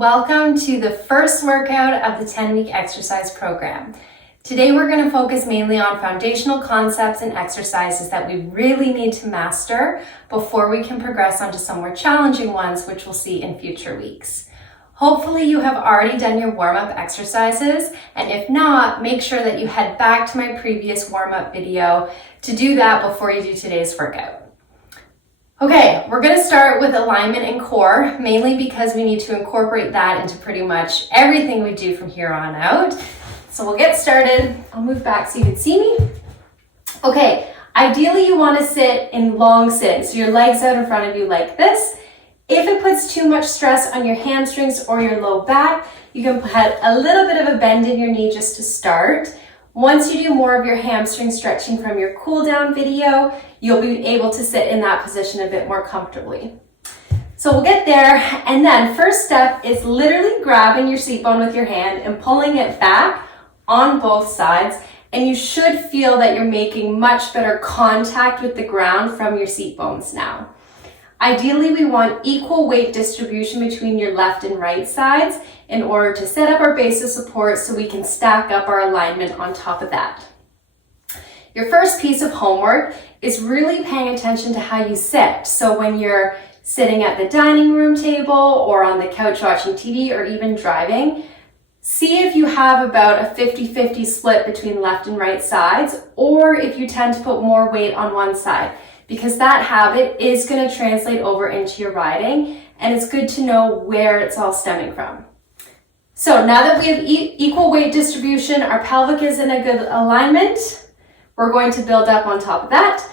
Welcome to the first workout of the 10-week exercise program. Today we're going to focus mainly on foundational concepts and exercises that we really need to master before we can progress onto some more challenging ones, which we'll see in future weeks. Hopefully you have already done your warm-up exercises, and if not, make sure that you head back to my previous warm-up video to do that before you do today's workout. Okay, we're going to start with alignment and core, mainly because we need to incorporate that into pretty much everything we do from here on out. So we'll get started. I'll move back so you can see me. Okay, ideally you want to sit in long sit, so your legs out in front of you like this. If it puts too much stress on your hamstrings or your low back, you can put a little bit of a bend in your knee just to start. Once you do more of your hamstring stretching from your cool down video, you'll be able to sit in that position a bit more comfortably. So we'll get there, and then first step is literally grabbing your seat bone with your hand and pulling it back on both sides, and you should feel that you're making much better contact with the ground from your seat bones now. Ideally, we want equal weight distribution between your left and right sides in order to set up our base of support so we can stack up our alignment on top of that. Your first piece of homework is really paying attention to how you sit. So when you're sitting at the dining room table or on the couch watching TV or even driving, see if you have about a 50-50 split between left and right sides, or if you tend to put more weight on one side, because that habit is going to translate over into your riding, and it's good to know where it's all stemming from. So now that we have equal weight distribution, our pelvic is in a good alignment, we're going to build up on top of that.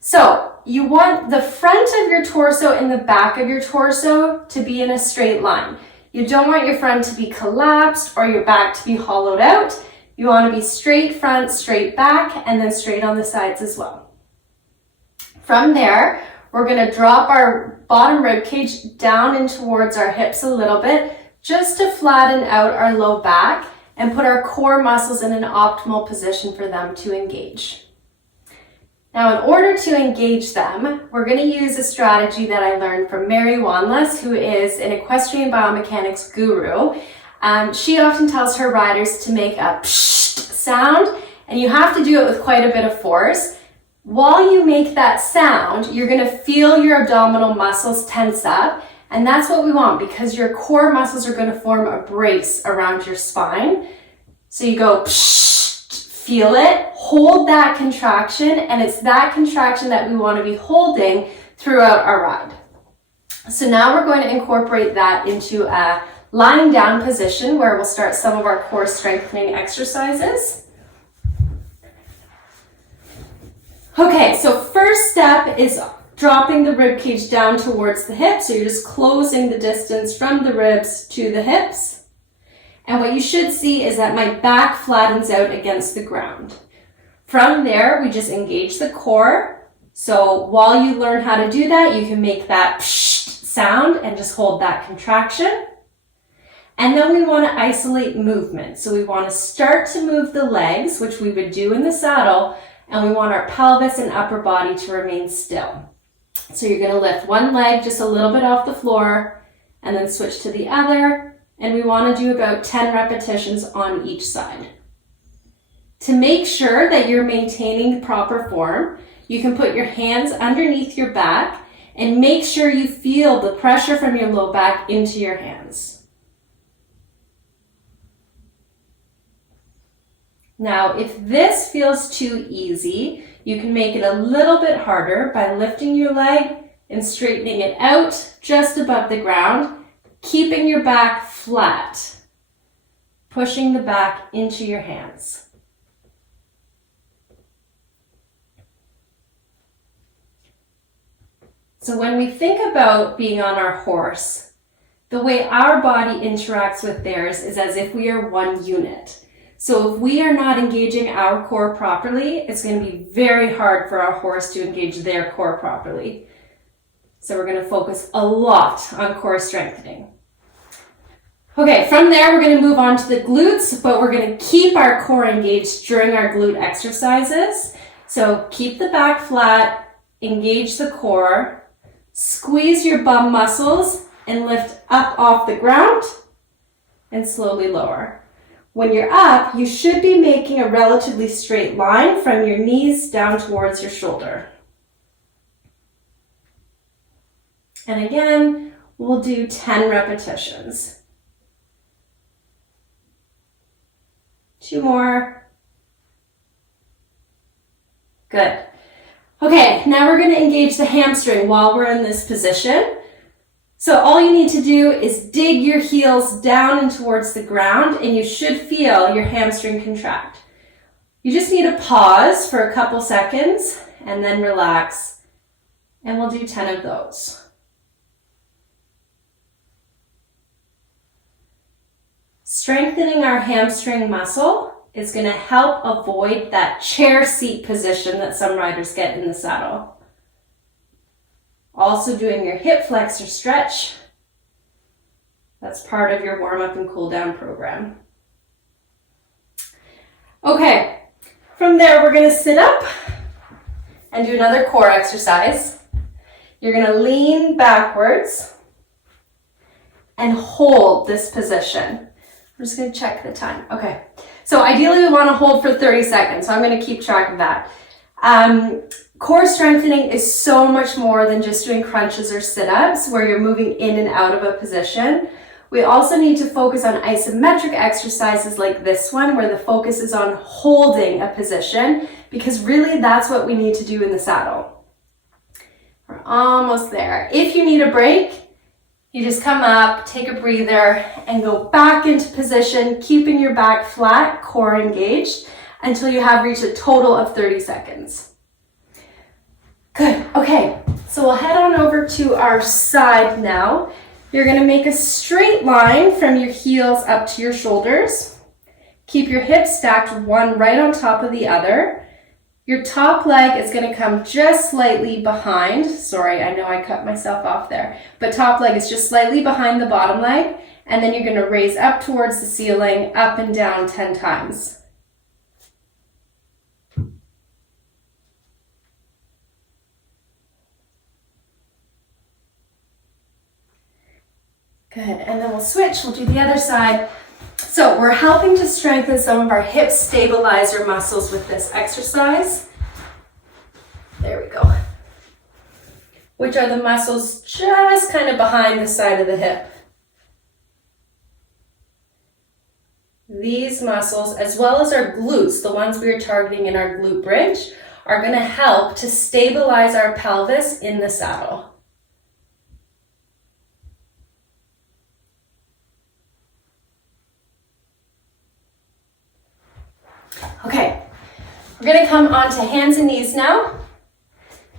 So you want the front of your torso and the back of your torso to be in a straight line. You don't want your front to be collapsed or your back to be hollowed out. You want to be straight front, straight back, and then straight on the sides as well. From there, we're going to drop our bottom rib cage down in towards our hips a little bit, just to flatten out our low back and put our core muscles in an optimal position for them to engage. Now, in order to engage them, we're going to use a strategy that I learned from Mary Wanless, who is an equestrian biomechanics guru. She often tells her riders to make a psht sound, and you have to do it with quite a bit of force. While you make that sound, you're going to feel your abdominal muscles tense up, and that's what we want because your core muscles are going to form a brace around your spine. So you go psht, feel it, hold that contraction, and it's that contraction that we want to be holding throughout our ride. So now we're going to incorporate that into a lying down position where we'll start some of our core strengthening exercises. Okay, so first step is dropping the rib cage down towards the hips. So you're just closing the distance from the ribs to the hips. And what you should see is that my back flattens out against the ground. From there, we just engage the core. So while you learn how to do that, you can make that psht sound and just hold that contraction. And then we want to isolate movement. So we want to start to move the legs, which we would do in the saddle, and we want our pelvis and upper body to remain still. So you're going to lift one leg just a little bit off the floor and then switch to the other. And we want to do about 10 repetitions on each side. To make sure that you're maintaining proper form, you can put your hands underneath your back and make sure you feel the pressure from your low back into your hands. Now, if this feels too easy, you can make it a little bit harder by lifting your leg and straightening it out just above the ground, keeping your back flat, pushing the back into your hands. So when we think about being on our horse, the way our body interacts with theirs is as if we are one unit. So if we are not engaging our core properly, it's going to be very hard for our horse to engage their core properly. So we're going to focus a lot on core strengthening. Okay, from there we're going to move on to the glutes, but we're going to keep our core engaged during our glute exercises. So keep the back flat, engage the core, squeeze your bum muscles and lift up off the ground and slowly lower. When you're up, you should be making a relatively straight line from your knees down towards your shoulder. And again, we'll do 10 repetitions. 2 more. Good. Okay, now we're going to engage the hamstring while we're in this position. So all you need to do is dig your heels down and towards the ground, and you should feel your hamstring contract. You just need to pause for a couple seconds and then relax, and we'll do 10 of those. Strengthening our hamstring muscle is going to help avoid that chair seat position that some riders get in the saddle. Also doing your hip flexor stretch. That's part of your warm-up and cool-down program. Okay, from there we're going to sit up and do another core exercise. You're going to lean backwards and hold this position. I'm just going to check the time. Okay, so ideally we want to hold for 30 seconds, so I'm going to keep track of that. Core strengthening is so much more than just doing crunches or sit-ups where you're moving in and out of a position. We also need to focus on isometric exercises like this one where the focus is on holding a position, because really that's what we need to do in the saddle. We're almost there. If you need a break, you just come up, take a breather, and go back into position, keeping your back flat, core engaged, until you have reached a total of 30 seconds. Good, okay, so we'll head on over to our side now. You're gonna make a straight line from your heels up to your shoulders. Keep your hips stacked one right on top of the other. Your top leg is gonna come just slightly behind. Sorry, I know I cut myself off there. But top leg is just slightly behind the bottom leg. And then you're gonna raise up towards the ceiling, up and down 10 times. Good, and then we'll switch, we'll do the other side. So we're helping to strengthen some of our hip stabilizer muscles with this exercise. There we go. Which are the muscles just kind of behind the side of the hip. These muscles, as well as our glutes, the ones we are targeting in our glute bridge, are going to help to stabilize our pelvis in the saddle. Okay, we're going to come onto hands and knees now.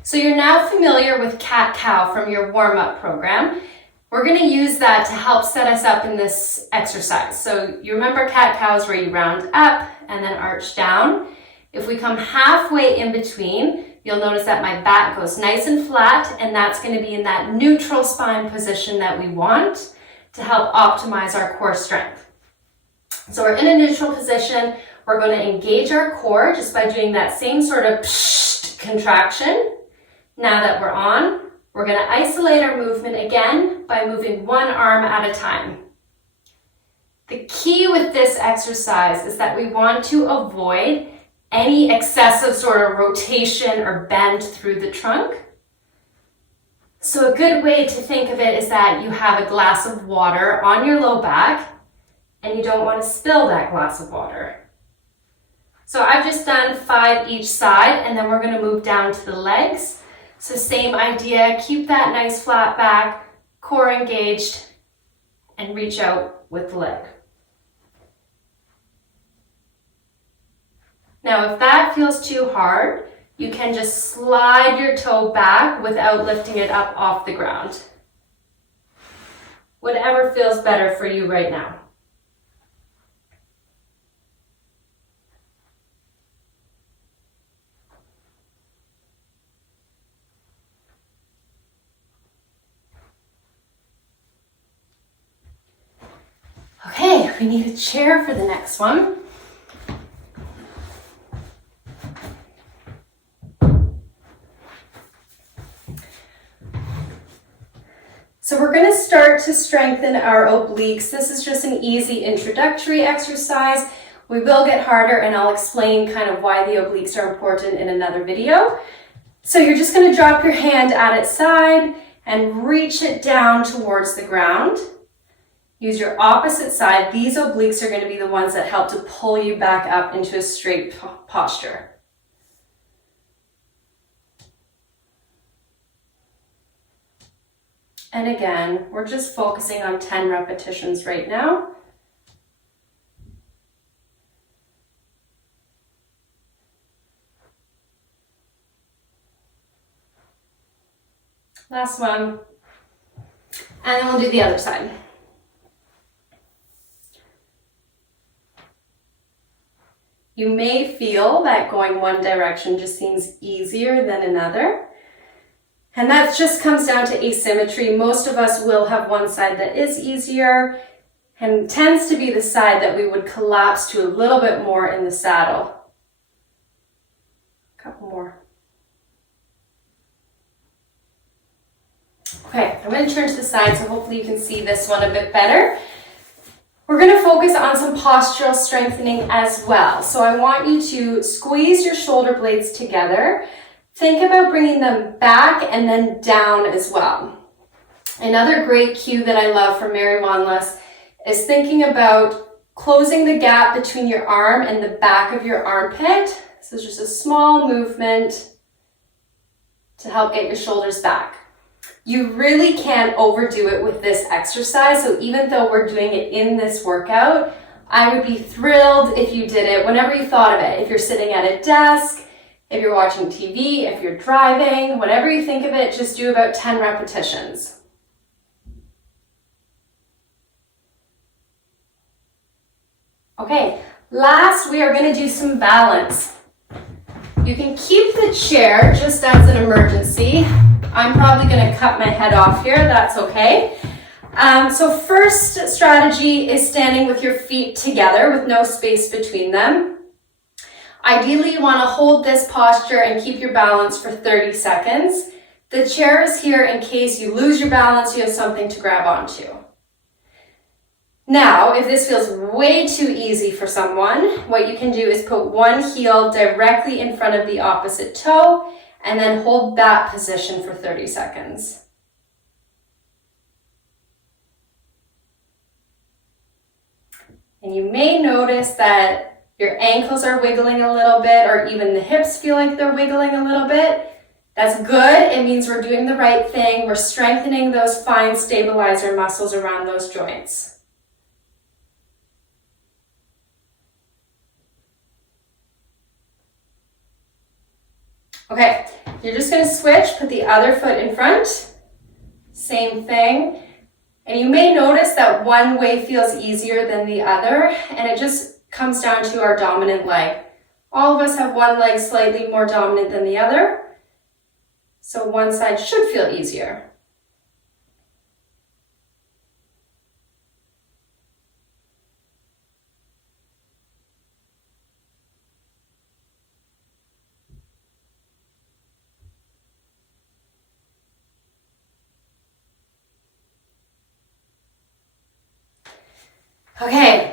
So you're now familiar with cat-cow from your warm-up program. We're going to use that to help set us up in this exercise. So you remember cat-cow is where you round up and then arch down. If we come halfway in between, you'll notice that my back goes nice and flat, and that's going to be in that neutral spine position that we want to help optimize our core strength. So we're in a neutral position. We're going to engage our core just by doing that same sort of contraction. Now that we're on, we're going to isolate our movement again by moving one arm at a time. The key with this exercise is that we want to avoid any excessive sort of rotation or bend through the trunk. So a good way to think of it is that you have a glass of water on your low back and you don't want to spill that glass of water. So I've just done 5 each side, and then we're going to move down to the legs. So same idea, keep that nice flat back, core engaged, and reach out with the leg. Now if that feels too hard, you can just slide your toe back without lifting it up off the ground. Whatever feels better for you right now. Okay, we need a chair for the next one. So we're going to start to strengthen our obliques. This is just an easy introductory exercise. We will get harder, and I'll explain kind of why the obliques are important in another video. So you're just going to drop your hand at its side and reach it down towards the ground. Use your opposite side. These obliques are going to be the ones that help to pull you back up into a straight posture. And again, we're just focusing on 10 repetitions right now. Last one. And then we'll do the other side. You may feel that going one direction just seems easier than another. And that just comes down to asymmetry. Most of us will have one side that is easier and tends to be the side that we would collapse to a little bit more in the saddle. A couple more. Okay, I'm going to turn to the side so hopefully you can see this one a bit better. We're going to focus on some postural strengthening as well. So I want you to squeeze your shoulder blades together. Think about bringing them back and then down as well. Another great cue that I love from Mary Wanless is thinking about closing the gap between your arm and the back of your armpit. So just a small movement to help get your shoulders back. You really can't overdo it with this exercise. So even though we're doing it in this workout, I would be thrilled if you did it whenever you thought of it. If you're sitting at a desk, if you're watching TV, if you're driving, whatever you think of it, just do about 10 repetitions. Okay, last we are going to do some balance. You can keep the chair just as an emergency. I'm probably going to cut my head off here, that's okay. So first strategy is standing with your feet together with no space between them. Ideally, you want to hold this posture and keep your balance for 30 seconds. The chair is here in case you lose your balance, you have something to grab onto. Now, if this feels way too easy for someone, what you can do is put one heel directly in front of the opposite toe and then hold that position for 30 seconds. And you may notice that your ankles are wiggling a little bit, or even the hips feel like they're wiggling a little bit. That's good. It means we're doing the right thing. We're strengthening those fine stabilizer muscles around those joints. Okay, you're just going to switch, put the other foot in front. Same thing. And you may notice that one way feels easier than the other, and it just comes down to our dominant leg. All of us have one leg slightly more dominant than the other, so one side should feel easier. Okay.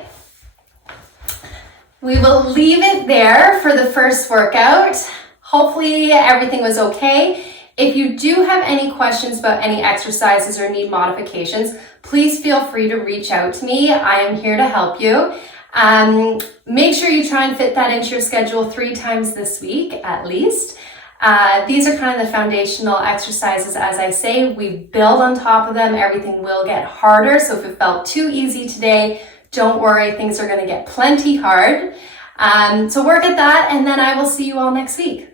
We will leave it there for the first workout. Hopefully everything was okay. If you do have any questions about any exercises or need modifications, please feel free to reach out to me. I am here to help you. Make sure you try and fit that into your schedule 3 times this week at least. These are kind of the foundational exercises. As I say, we build on top of them. Everything will get harder. So if it felt too easy today, don't worry, things are going to get plenty hard. So work at that, and then I will see you all next week.